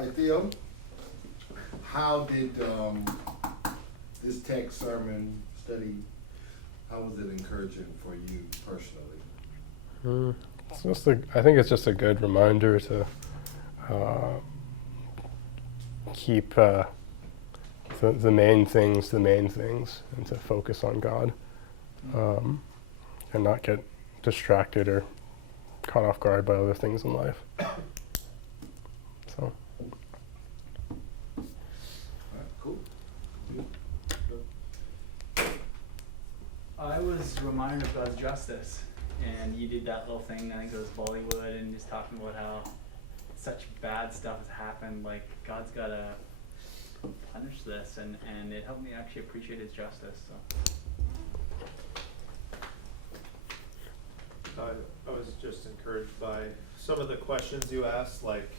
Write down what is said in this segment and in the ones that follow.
All right, Theo, how did this text sermon study, how was it encouraging for you personally? It's just I think it's just a good reminder to keep the main things, and to focus on God, and not get distracted or caught off guard by other things in life. So. Cool. I was reminded of God's justice, and you did that little thing, I think it was Bollywood, and just talking about how such bad stuff has happened, like God's gotta punish this, and it helped me actually appreciate his justice. So I was just encouraged by some of the questions you asked, like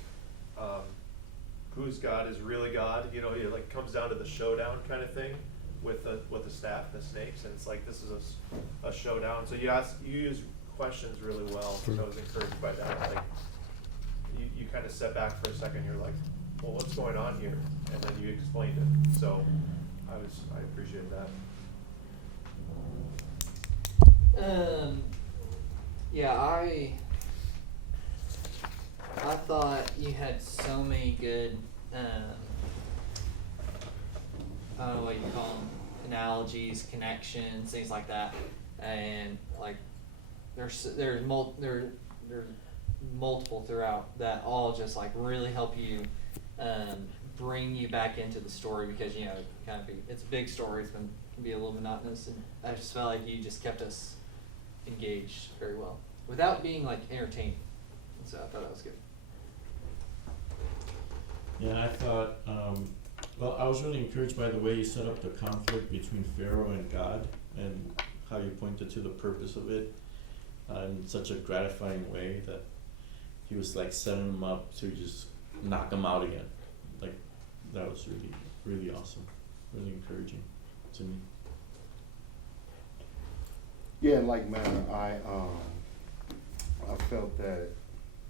whose God is really God? You know, it like comes down to the showdown kind of thing with the staff, the snakes, and it's like this is a showdown. So you use questions really well. So I was encouraged by that. Like you kind of step back for a second. You're like, well, what's going on here? And then you explained it. So I appreciate that. Yeah, I thought you had so many good, I don't know what you call them, analogies, connections, things like that, and like there's multiple throughout that all just like really help you bring you back into the story, because you know it's a big story, it can be a little monotonous, and I just felt like you just kept us engaged very well without being like entertaining, and so I thought that was good. Yeah, I thought, well, I was really encouraged by the way you set up the conflict between Pharaoh and God, and how you pointed to the purpose of it in such a gratifying way that he was like setting him up to just knock him out again. Like that was really, really awesome, really encouraging to me. Yeah, in like manner, I felt that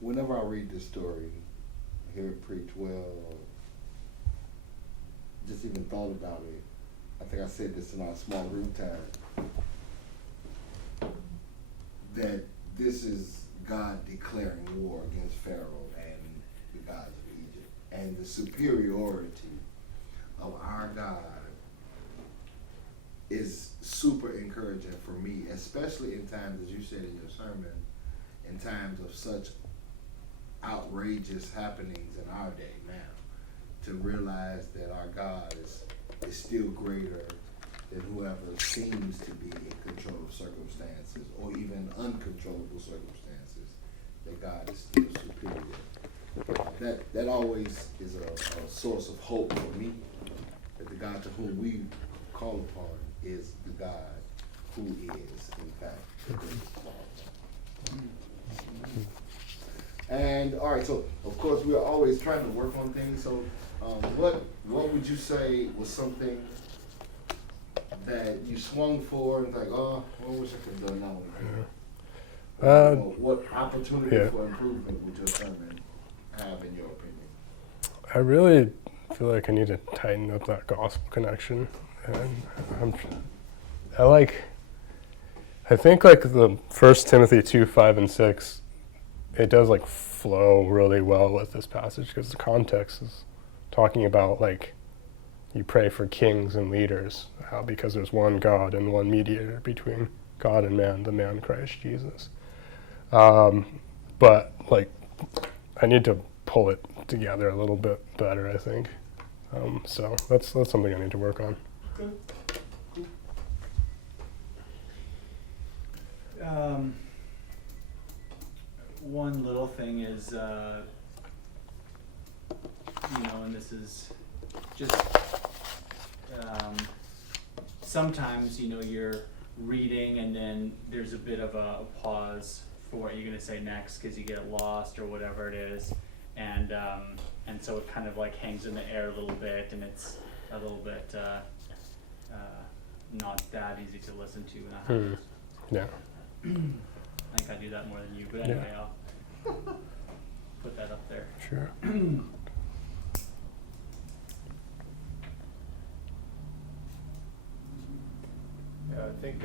whenever I read this story, hear it preached well, or just even thought about it, I think I said this in our small group time, that this is God declaring war against Pharaoh and the gods of Egypt, and the superiority of our God is super encouraging for me, especially in times, as you said in your sermon, in times of such outrageous happenings in our day now, to realize that our God is still greater than whoever seems to be in control of circumstances, or even uncontrollable circumstances, that God is still superior. That always is a source of hope for me, that the God to whom we call upon is the God who is, in fact, the greatest of all. And all right, so of course we're always trying to work on things. So, what would you say was something that you swung for and like, oh, I wish I could have done that one? What opportunity for improvement would your sermon have, in your opinion? I really feel like I need to tighten up that gospel connection, and I think like the 1 Timothy 2, 5, and 6, it does like flow really well with this passage, because the context is talking about like you pray for kings and leaders, because there's one God and one mediator between God and man, the man Christ Jesus. But like I need to pull it together a little bit better, I think. So that's something I need to work on. Good. Cool. One little thing is, and this is just, sometimes, you're reading and then there's a bit of a pause for what you're going to say next, because you get lost or whatever it is. And so it kind of like hangs in the air a little bit, and it's a little bit not that easy to listen to. Yeah. I think I do that more than you, but anyway, I'll put that up there. Sure. Yeah, I think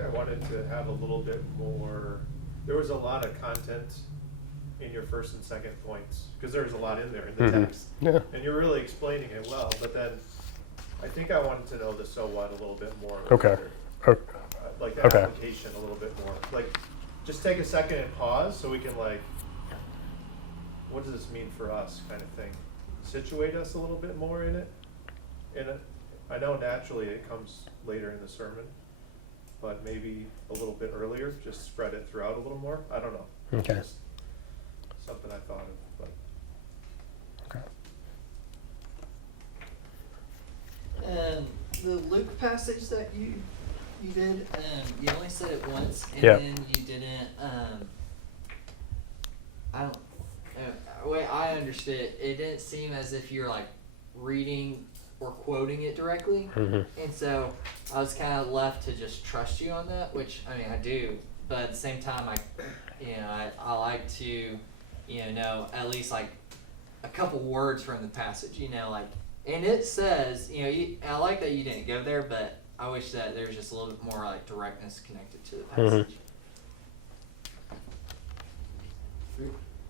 I wanted to have a little bit more, there was a lot of content in your first and second points, because there's a lot in there in the Mhm. text. Yeah. And you're really explaining it well, but then I think I wanted to know the so what a little bit more. Okay. Okay. Like the Okay. application a little bit more. Like, just take a second and pause so we can like, what does this mean for us kind of thing? Situate us a little bit more in it. I know naturally it comes later in the sermon, but maybe a little bit earlier, just spread it throughout a little more. I don't know. Okay. Just something I thought of, but. Okay. And the Luke passage that you did, you only said it once, and Yeah. then you didn't. I don't. The way I understood it, it didn't seem as if you're like reading or quoting it directly, Mhm. and so I was kind of left to just trust you on that, which I mean I do, but at the same time I like to know at least like a couple words from the passage, like, and it says, I like that you didn't go there, but I wish that there's just a little bit more like directness connected to the passage.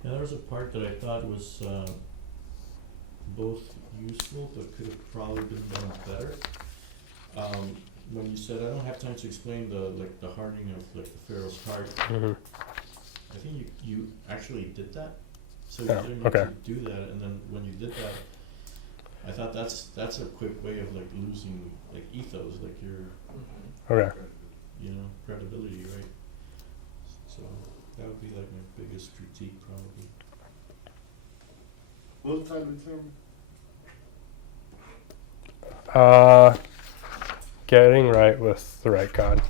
Yeah, there was a part that I thought was both useful but could have probably been done better. When you said, I don't have time to explain the hardening of like the Pharaoh's heart, Mhm. I think you actually did that. So Oh, you didn't need okay. to do that, and then when you did that, I thought that's a quick way of like losing like ethos, like your Okay. credibility, right? So that would be like my biggest critique probably. What was the title of the sermon? Getting right with the right God.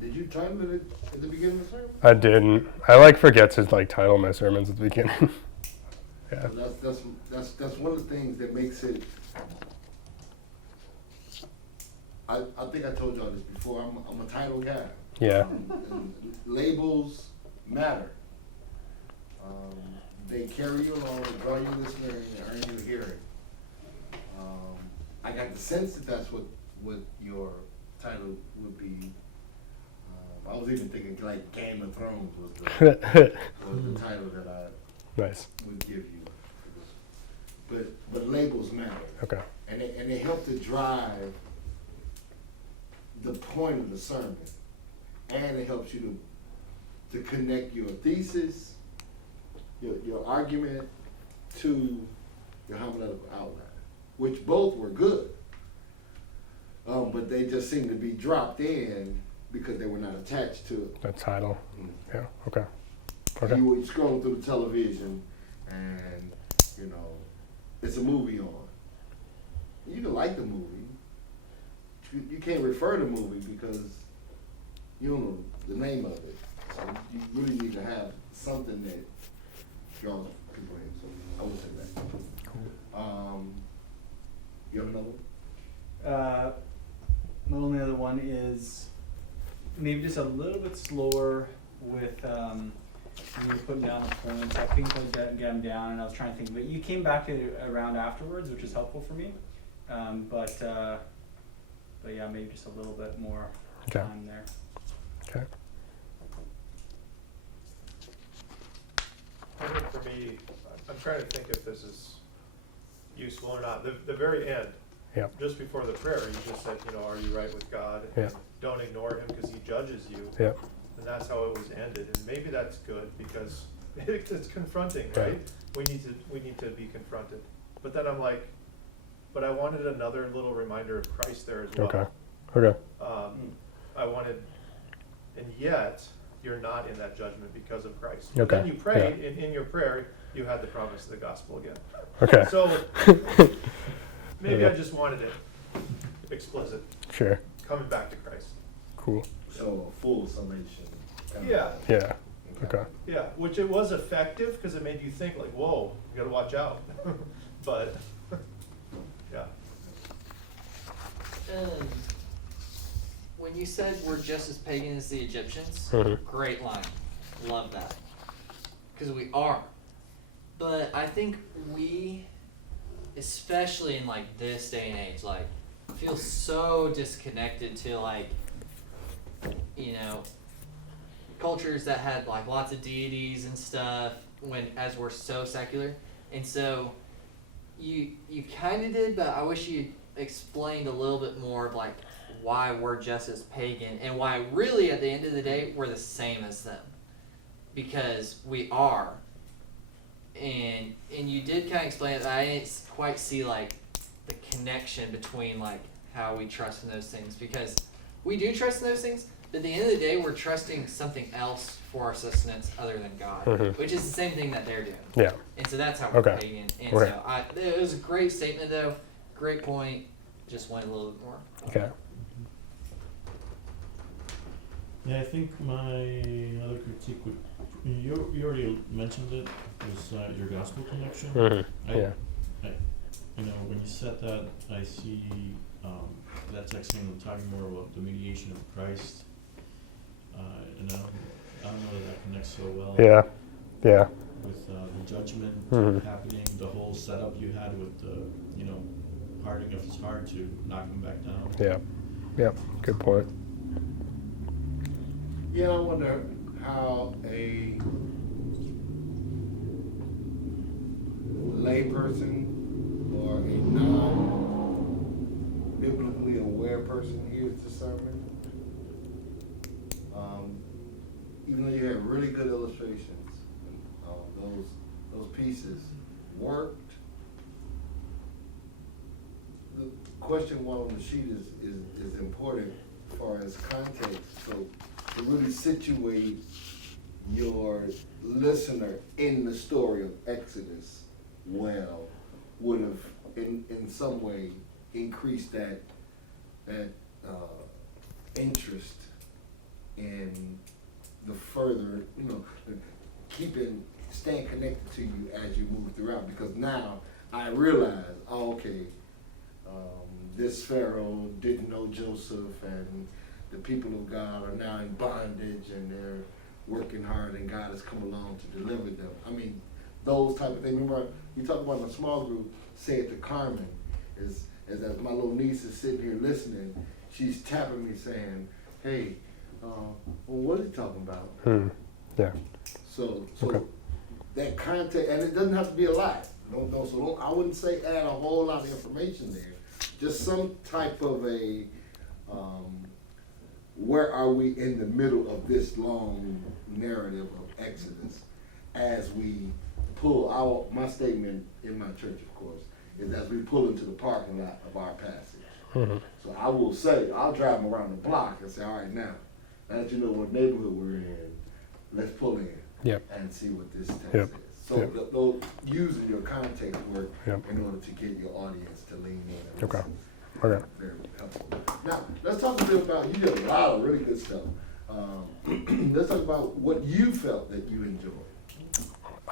Did you title it at the beginning of the sermon? I didn't. I forget to title my sermons at the beginning. Yeah. That's one of the things that makes it. I think I told y'all this before. I'm a title guy. Yeah. And labels matter. They carry you along, draw you listening, and earn you hearing. I got the sense that that's what your title would be. I was even thinking like Game of Thrones was the title that I Nice. would give you. But labels matter. Okay. And they help to drive the point of the sermon. And it helps you to connect your thesis, your argument to your homiletical outline, which both were good. But they just seem to be dropped in because they were not attached to The title. Yeah. Okay. it. Okay. You would scroll through the television and, it's a movie on. You can like the movie. You can't refer to the movie because you don't know the name of it. So you really need to have something that draws people in. So I would say that. You have another one? My only other one is maybe just a little bit slower with when you're putting down the points. I couldn't quite get them down, and I was trying to think, but you came back to it around afterwards, which is helpful for me. But yeah, maybe just a little bit more Okay. time there. Okay. I think for me, I'm trying to think if this is useful or not. The very end, Yep. just before the prayer, you just said, are you right with God? Yeah. And don't ignore him because he judges you. Yep. And that's how it was ended. And maybe that's good because it's confronting, Yeah. right? We need to be confronted. But then I'm like, but I wanted another little reminder of Christ there as well. Okay. Okay. I wanted, and yet you're not in that judgment because of Christ. Okay. But then you prayed, and in your prayer, you had the promise of the gospel again. Okay. So maybe I just wanted it explicit, Sure. coming back to Christ. Cool. So a full summation. Yeah, Yeah. Okay. yeah, which it was effective because it made you think like, whoa, you gotta watch out. But, yeah. When you said we're just as pagan as the Egyptians, Mhm. great line. Love that. Because we are. But I think we, especially in like this day and age, like feel so disconnected to like, you know, cultures that had like lots of deities and stuff as we're so secular. And so you kind of did, but I wish you explained a little bit more of like why we're just as pagan and why really at the end of the day we're the same as them, because we are. And you did kind of explain it. I didn't quite see like the connection between like how we trust in those things, because we do trust in those things, but at the end of the day we're trusting something else for our sustenance other than God, which is the same thing that they're doing. Yeah. And so that's how we're Okay. pagan. And Right. so it was a great statement though, great point. Just wanted a little bit more. Okay. Yeah, I think my other critique would, you already mentioned it, was your gospel connection. Mm-hmm. Yeah. You know, when you said that, I see that text saying talking more about the mediation of Christ, and I don't know that connects so well. Yeah. Yeah. With the judgment Mhm. happening, the whole setup you had with the, you know, hardening of his heart to knock him back down. Yeah. Yeah. Good point. Yeah, I wonder how a layperson or a non-biblically aware person hears the sermon. Even though you had really good illustrations, those pieces worked. The question one on the sheet is important as far as context. So to really situate your listener in the story of Exodus well would have in some way increased that interest in the further, staying connected to you as you move throughout, because now I realize, this Pharaoh didn't know Joseph, and the people of God are now in bondage and they're working hard, and God has come along to deliver them. I mean, those type of things. Remember, you talked about in a small group, say it to Carmen, as my little niece is sitting here listening, she's tapping me saying, hey, well, what are you talking about? Yeah. So Okay. that content, and it doesn't have to be a lot. I wouldn't say add a whole lot of information there. Just some type of a, where are we in the middle of this long narrative of Exodus as we pull out, my statement in my church, of course, is as we pull into the parking lot of our passage. Mm-hmm. So I will say, I'll drive them around the block and say, all right, now that you know what neighborhood we're in, let's pull in and see what this text is. So using your context work in order to get your audience to lean in. And Okay. listen. Okay. Very helpful. Now, let's talk a bit about, you did a lot of really good stuff. Let's talk about what you felt that you enjoyed.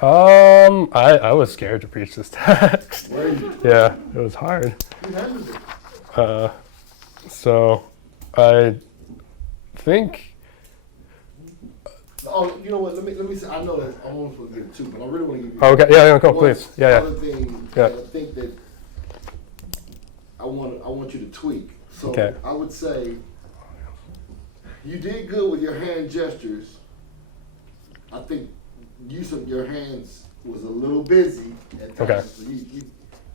I was scared to preach this text. Were you? Yeah, it was hard. You handled it. So I think. Oh, you know what? Let me say. I know that I almost want to get it too, but I really want to give you. Okay. Yeah. Go, one please. Yeah. Other thing that I think that I want you to tweak. So Okay. I would say you did good with your hand gestures. I think use of your hands was a little busy at times. Okay. So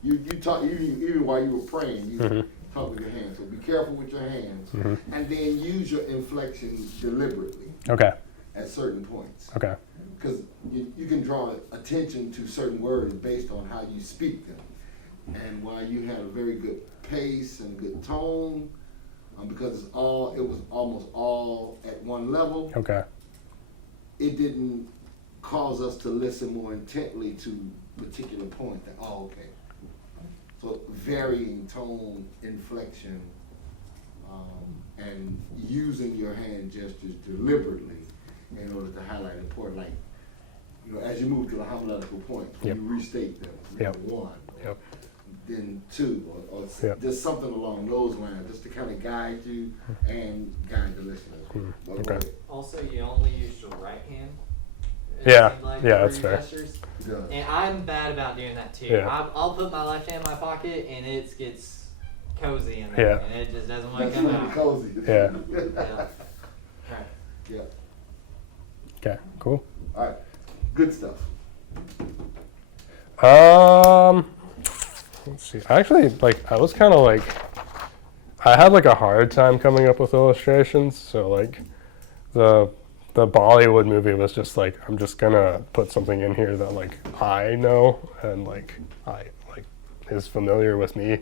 you talk even while you were praying. You talk with your hands. So be careful with your hands, and then use your inflections deliberately Okay. at certain points. Okay. Because you can draw attention to certain words based on how you speak them. And while you had a very good pace and good tone, because it was almost all at one level, Okay. it didn't cause us to listen more intently to particular points. That, okay. So varying tone, inflection, and using your hand gestures deliberately in order to highlight important, like, as you move to the homiletical points, when you restate them, one, or then two, or just something along those lines, just to kind of guide you and guide the listeners. Okay. Also, you only use your right hand. Yeah. Like, Yeah, for that's your fair. gestures. Yeah. And I'm bad about doing that too. Yeah. I'll put my left hand in my pocket and it gets cozy in there, Yeah. and it just doesn't want That's to come really out. cozy. Yeah. Yeah. Right. Yeah. Okay, cool. All right. Good stuff. Let's see. Actually, I was kind of I had a hard time coming up with illustrations. So the Bollywood movie was just I'm just gonna put something in here that I know and I is familiar with me,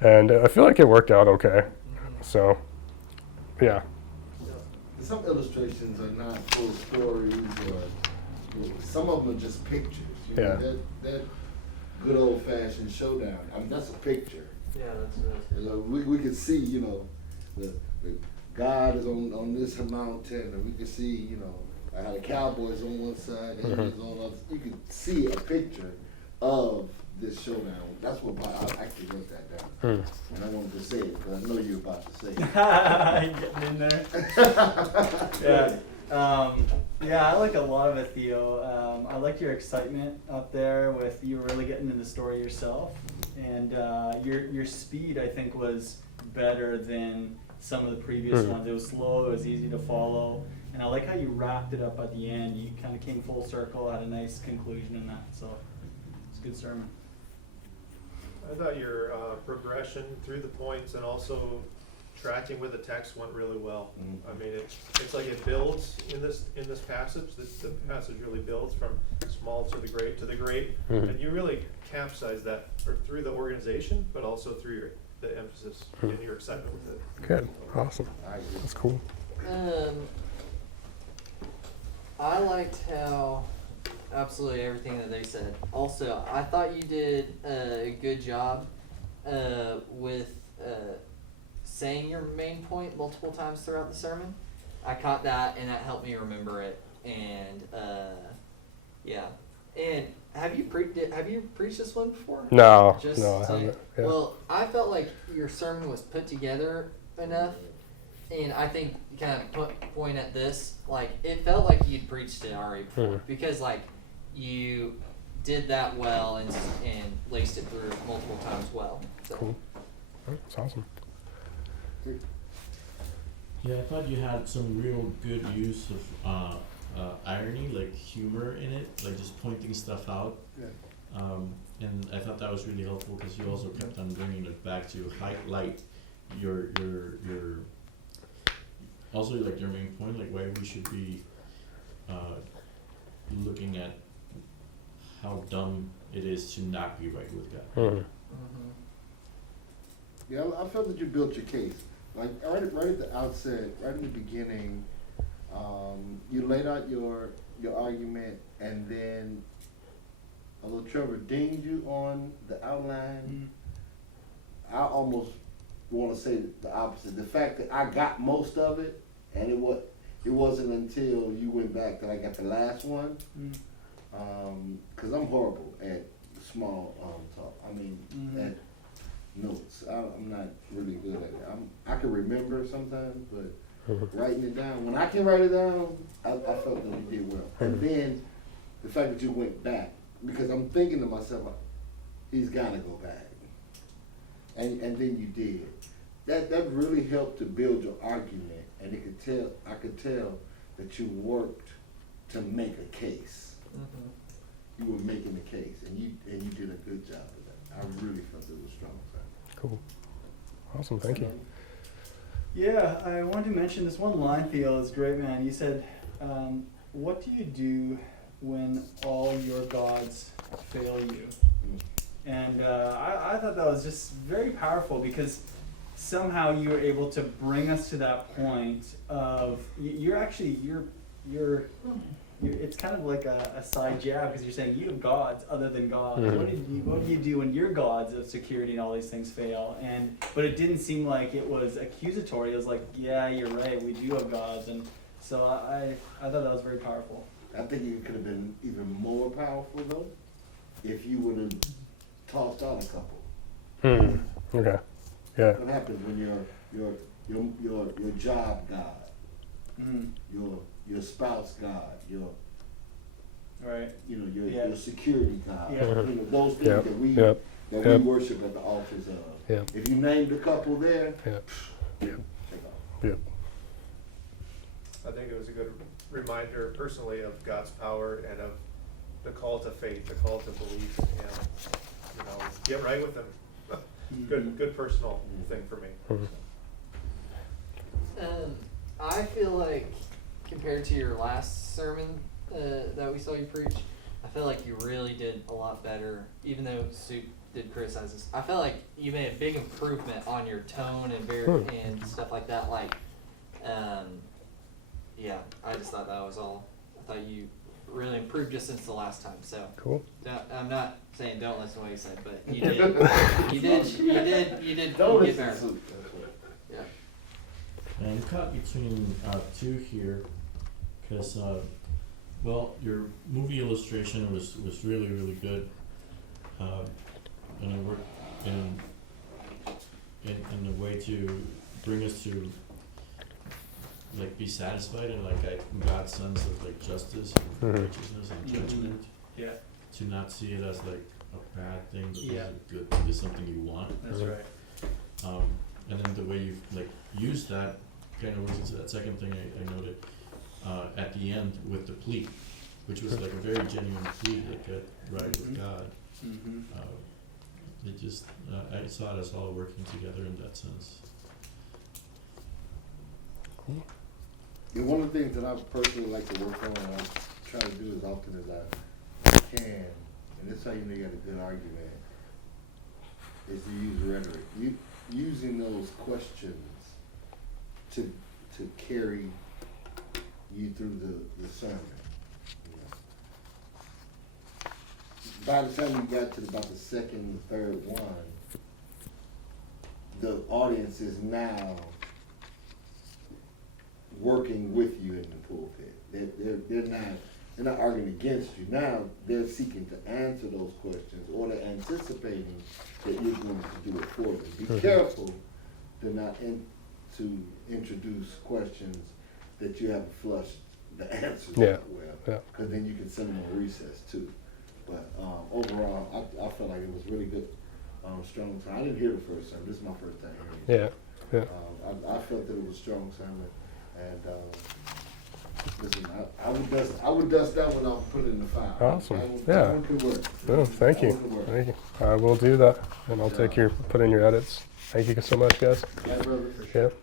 and I feel like it worked out okay. So, yeah. Some illustrations are not full stories, or some of them are just pictures. You Yeah. know, that good old fashioned showdown. I mean, that's a picture. Yeah, that's You know, we could see, you know, the God is on this mountain, and we could see, you know, how the Cowboys on one side, and Indians on the other. You could see a picture of this showdown. That's what I actually wrote that down, and I wanted to say it because I know you're about to say it. Getting in there. Yeah. Yeah, I like a lot of it, Theo. I liked your excitement up there with you really getting into the story yourself, and your speed I think was better than some of the previous ones. It was slow, it was easy to follow, and I like how you wrapped it up at the end. You kind of came full circle, had a nice conclusion in that. So it's a good sermon. I thought your progression through the points and also tracking with the text went really well. I mean, it's like it builds in this passage. The passage really builds from small to the great, and you really capsize that through the organization, but also through the emphasis and your excitement with it. Good. Awesome. That's cool. I liked how absolutely everything that they said. Also, I thought you did a good job with saying your main point multiple times throughout the sermon. I caught that, and that helped me remember it. And yeah. And have you preached this one before? No, Just no, I to- haven't. Yeah. Well, I felt like your sermon was put together enough, and I think you kind of point at this, it felt like you'd preached it already before, because you did that well and laced it through multiple times well. So. Cool. That's awesome. Yeah, I thought you had some real good use of irony, like humor in it, like just pointing stuff out. Yeah. And I thought that was really helpful because you also kept on bringing it back to highlight your also like your main point, like why we should be looking at how dumb it is to not be right with God. Yeah, I felt that you built your case. Like right at the outset, right in the beginning, you laid out your argument, and then although Trevor dinged you on the outline, I almost want to say the opposite. The fact that I got most of it, and it wasn't until you went back that I got the last one. Because I'm horrible at small talk. I mean, at notes. I'm not really good at it. I can remember sometimes, but writing it down, when I can write it down, I felt that we did well. And then the fact that you went back, because I'm thinking to myself, he's got to go back. And then you did. That really helped to build your argument, and I could tell that you worked to make a case. You were making a case, and you did a good job of that. I really felt it was strong. Cool. Awesome. Thank you. Yeah, I wanted to mention this one line, Theo, is great, man. You said, what do you do when all your gods fail you? And I thought that was just very powerful, because somehow you were able to bring us to that point of it's kind of like a side jab, because you're saying you have gods other than God. What do you do when your gods of security and all these things fail? But it didn't seem like it was accusatory. It was like, yeah, you're right, we do have gods. And so I thought that was very powerful. I think it could have been even more powerful though, if you would have tossed out a couple. Okay. Yeah. What happens when your job God, your spouse God, your Right. your security God, Yeah. those things that that Yep. we worship at the altars of. Yep. If you named a couple there, Yep. take off. Yep. I think it was a good reminder personally of God's power and of the call to faith, the call to belief in Him. You know, get right with Him. Good personal thing for me. Mhm. I feel like compared to your last sermon that we saw you preach, I feel like you really did a lot better. Even though Soup did criticize us, I felt like you made a big improvement on your tone and and stuff like that. Like, yeah, I just thought that was all. I thought you really improved just since the last time. So Cool. I'm not saying don't listen to what you said, but you did. you did Don't get listen better. to Yeah. And I'm caught between two here, because well, your movie illustration was really really good, and it worked in a way to bring us to like be satisfied and like God's sense of like justice and Mhm. righteousness and judgment. Yeah, To not see it as like a bad thing, but Yeah. as a good thing, as something you want. that's right. And then the way you've like used that kind of was into that second thing I noted at the end with the plea, which was like a very genuine plea, like get right with Mhm. God. Mm-hmm. It just I saw us all working together in that sense. And one of the things that I personally like to work on, and I try to do as often as I can, and this is how you know you got a good argument, is to use rhetoric. Using those questions to carry you through the sermon. You know. By the time you got to about the second, third one, the audience is now working with you in the pulpit. They're not arguing against you. Now they're seeking to answer those questions, or they're anticipating that you're going to do it for them. Be Mhm. careful to not to introduce questions that you haven't flushed the answers Yeah. out well, Yeah. because then you can send them on recess too. But overall, I felt like it was really good, strong time. I didn't hear the first sermon. This is my first time hearing it. Yeah. Yeah. I felt that it was strong sermon, and listen, I would dust that one off and put it in the file. Awesome. That one- Yeah. that one could work. Oh, thank you. That one could work. Thank you. I will do that, and I'll put in your edits. Thank you so much, guys. Yeah, brother. Yep.